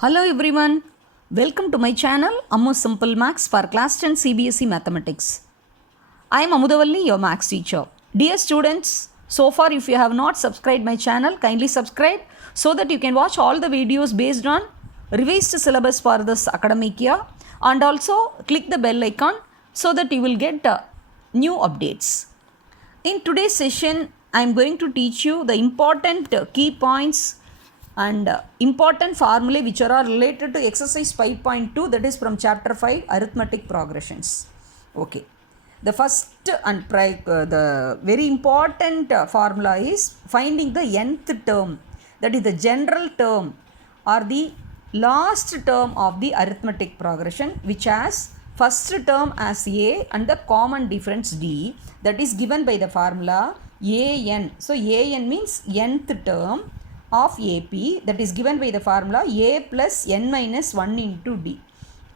Hello everyone, welcome to my channel Ammu Simple Maths for Class 10 CBSE Mathematics. I am Amudavalli, your Maths teacher. Dear students, so far if you have not subscribed my channel, kindly subscribe so that you can watch all the videos based on revised syllabus for this academic year, and also click the bell icon so that you will get new updates. In today's session, I am going to teach you the important key points and important formulae which are related to exercise 5.2, that is from chapter 5, arithmetic progressions. Okay, the first and the very important formula is finding the nth term, that is the general term or the last term of the arithmetic progression, which has first term as a and the common difference d, that is given by the formula an. So an means nth term of AP, that is given by the formula a plus n minus 1 into d.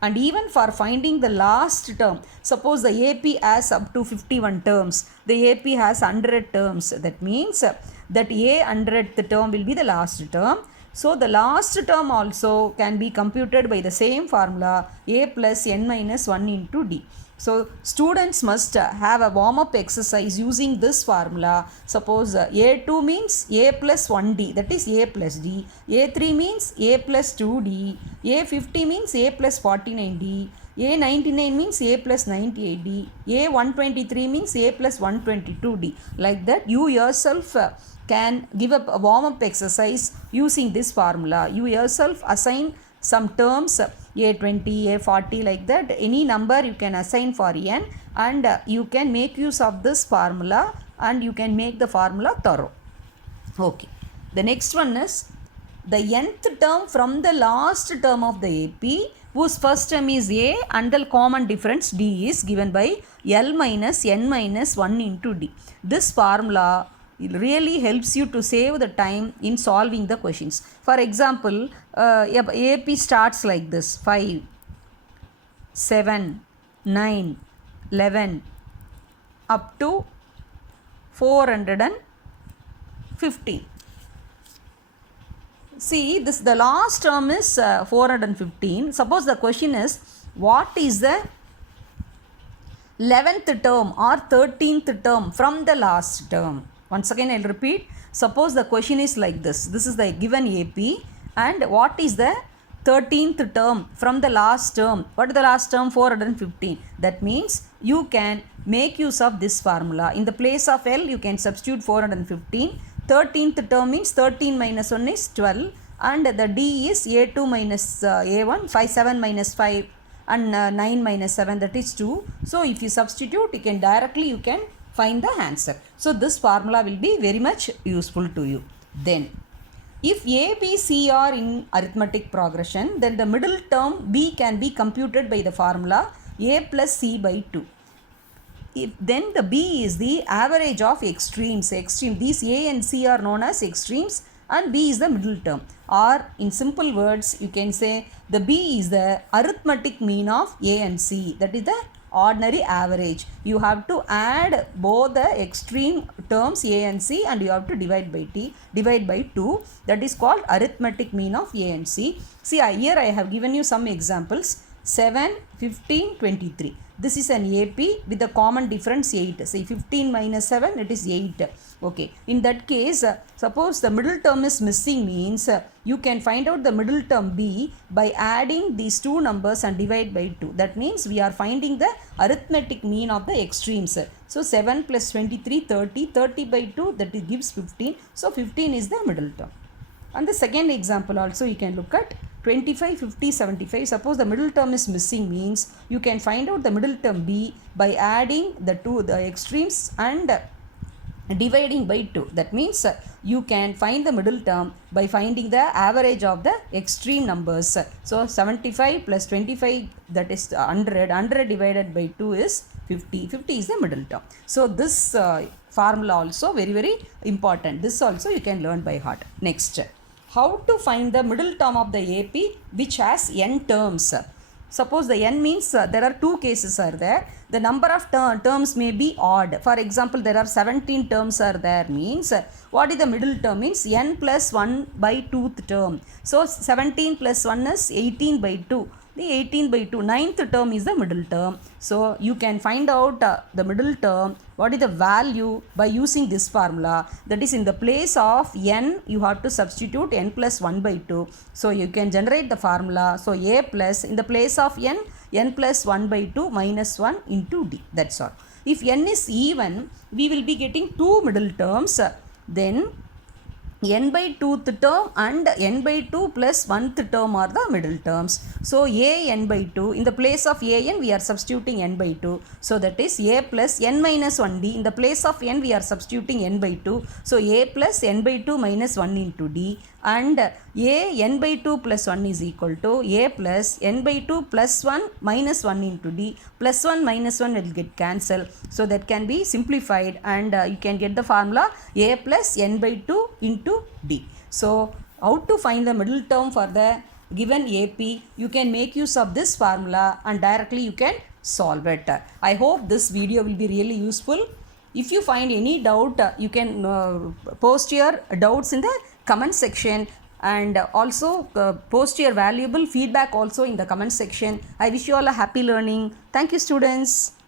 And even for finding the last term, suppose the AP has up to 51 terms, the AP has 100 terms, that means that a 100th term will be the last term. So the last term also can be computed by the same formula a plus n minus 1 into d. So students must have a warm-up exercise using this formula. Suppose A2 means A plus 1D, that is A plus D. A3 means A plus 2D. A50 means A plus 49D. A99 means A plus 98D. A123 means A plus 122D. Like that, you yourself can give up a warm-up exercise using this formula. You yourself assign some terms a20, a40, like that. Any number you can assign for n, and you can make use of this formula and you can make the formula thorough. Okay, the next one is the nth term from the last term of the AP, whose first term is a and the common difference d is given by l minus n minus 1 into d. This formula it really helps you to save the time in solving the questions. For example, AP starts like this: 5, 7, 9, 11 up to 415. See, this the last term is 415. Suppose the question is, what is the 11th term or 13th term from the last term? Once again, I'll repeat. Suppose the question is like this. This is the given AP, and what is the 13th term from the last term? What is the last term? 415. That means you can make use of this formula. In the place of L, you can substitute 415. 13th term means 13 minus 1 is 12, and the D is A2 minus A1, 7 minus 5, and 9 minus 7, that is 2. So if you substitute, you can directly find the answer. So this formula will be very much useful to you. Then if A, B, C are in arithmetic progression, then the middle term B can be computed by the formula A plus C by 2. Then the B is the average of extremes. These A and C are known as extremes, and B is the middle term. Or in simple words, you can say the B is the arithmetic mean of A and C, that is the ordinary average. You have to add both the extreme terms A and C, and you have to divide by 2. That is called arithmetic mean of A and C. See, here I have given you some examples: 7, 15, 23. This is an AP with the common difference 8. Say 15 minus 7, it is 8. Okay, in that case, suppose the middle term is missing, means you can find out the middle term B by adding these two numbers and divide by 2. That means we are finding the arithmetic mean of the extremes. So 7 plus 23, 30. 30 by 2, that gives 15. So 15 is the middle term. And the second example also you can look at: 25, 50, 75. Suppose the middle term is missing, means you can find out the middle term B by adding the extremes and dividing by 2. That means you can find the middle term by finding the average of the extreme numbers. So 75 plus 25, that is 100. 100 divided by 2 is 50. 50 is the middle term. So this formula also very important. This also you can learn by heart. Next, how to find the middle term of the AP which has n terms? Suppose the n means there are two cases are there. The number of terms may be odd. For example, there are 17 terms are there means what is the middle term means n plus 1 by 2th term. So 17 plus 1 is 18 by 2. The 18 by 2, ninth term is the middle term. So you can find out the middle term, what is the value by using this formula. That is, in the place of n, you have to substitute n plus 1 by 2. So you can generate the formula. So a plus, in the place of n plus 1 by 2 minus 1 into d. That's all. If n is even, we will be getting two middle terms. Then n by 2th term and n by 2 plus 1th term are the middle terms. So a n by 2, in the place of a n we are substituting n by 2. So that is a plus n minus 1d. In the place of n we are substituting n by 2. So a plus n by 2 minus 1 into d. And a n by 2 plus 1 is equal to a plus n by 2 plus 1 minus 1 into d. Plus 1 minus 1 will get cancelled. So that can be simplified, and you can get the formula a plus n by 2 into d. So how to find the middle term for the given AP? You can make use of this formula and directly you can solve it. I hope this video will be really useful. If you find any doubt, you can post your doubts in the comment section, and also post your valuable feedback also in the comment section. I wish you all a happy learning. Thank you, students.